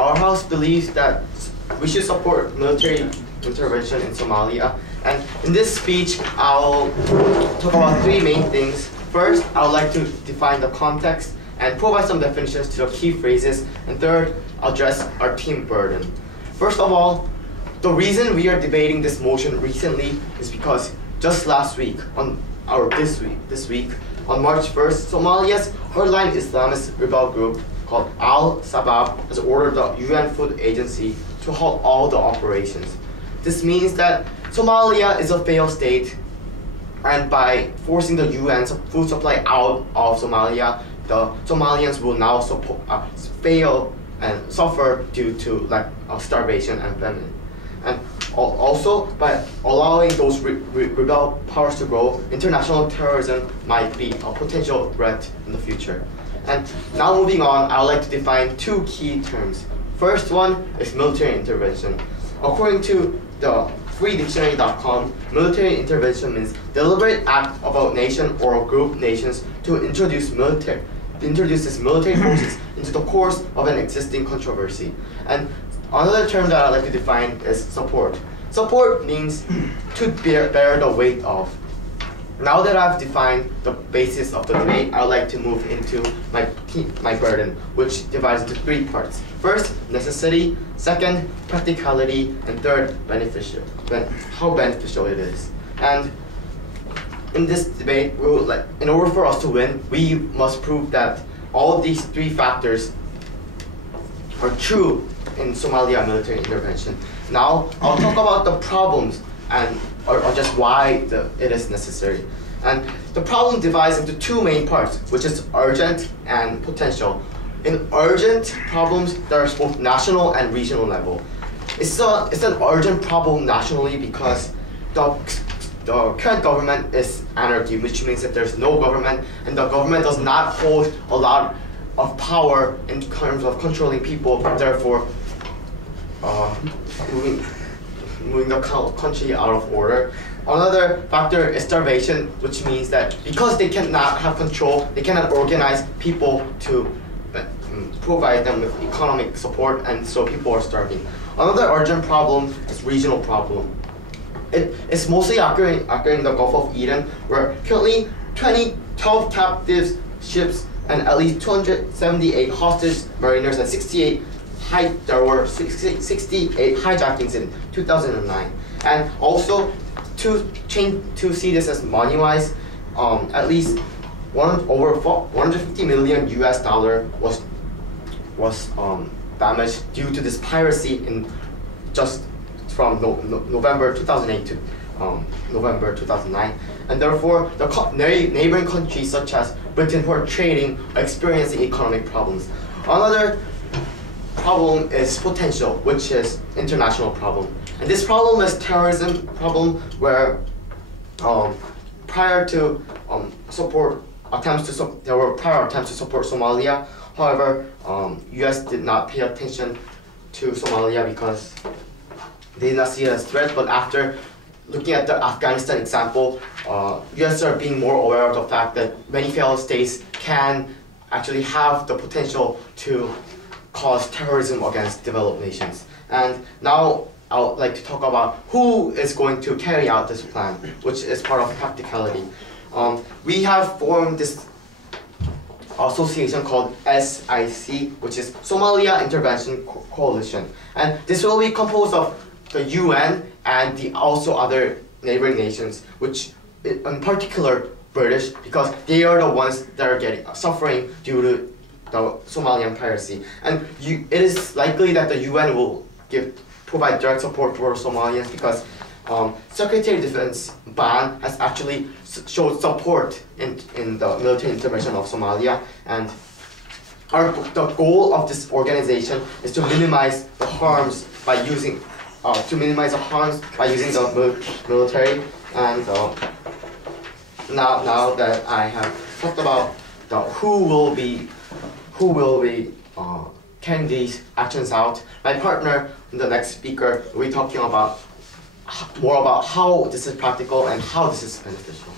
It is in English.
our house believes that we should support military intervention in Somalia. And in this speech, I'll talk about three main things. First, I would like to define the context and provide some definitions to the key phrases. And third, I'll address our team burden. First of all, the reason we are debating this motion recently is because just last week, this week, on March 1st, Somalia's hardline Islamist rebel group called Al-Shabaab has ordered the UN Food Agency to halt all the operations. This means that Somalia is a failed state, and by forcing the UN's food supply out of Somalia, the Somalians will now fail and suffer due to starvation and famine. And also, by allowing those rebel powers to grow, international terrorism might be a potential threat in the future. And now moving on, I would like to define two key terms. First one is military intervention. According to the freedictionary.com, military intervention means deliberate act of a nation or a group of nations to introduce its military forces into the course of an existing controversy. And another term that I'd like to define is support. Support means to bear the weight of. Now that I've defined the basis of the debate, I would like to move into my burden, which divides into three parts. First, necessity. Second, practicality. And third, how beneficial it is. And in this debate, in order for us to win, we must prove that all of these three factors are true in Somalia military intervention. Now, I'll talk about the problems or just why it is necessary. And the problem divides into two main parts, which is urgent and potential. In urgent problems, there's both national and regional level. It's an urgent problem nationally because the current government is anarchy, which means that there's no government, and the government does not hold a lot of power in terms of controlling people, therefore moving the country out of order. Another factor is starvation, which means that because they cannot have control, they cannot organize people to provide them with economic support, and so people are starving. Another urgent problem is regional problem. It's mostly occurring in the Gulf of Eden, where currently 12 captive ships and at least 278 hostage mariners and 68 hijackings in 2009. And also, to see this as money-wise, at least over 150 million US dollar was damaged due to this piracy in just from November 2008 to November 2009, and therefore the neighboring countries such as Britain who are trading are experiencing economic problems. Another problem is potential, which is international problem, and this problem is terrorism problem, where prior to there were prior attempts to support Somalia. However, U.S. did not pay attention to Somalia because they did not see it as a threat. But after looking at the Afghanistan example, U.S. are being more aware of the fact that many failed states can actually have the potential to cause terrorism against developed nations. And now I would like to talk about who is going to carry out this plan, which is part of practicality. We have formed this association called SIC, which is Somalia Intervention Coalition, and this will be composed of the UN and also other neighboring nations, which in particular British, because they are the ones that are suffering due to the Somalian piracy. And it is likely that the UN will provide direct support for Somalians because Secretary of Defense Ban has actually showed support in the military intervention of Somalia, and the goal of this organization is to minimize the harms by using the military. And now that I have talked about who will be carrying these actions out, my partner, the next speaker, will be talking about more about how this is practical and how this is beneficial.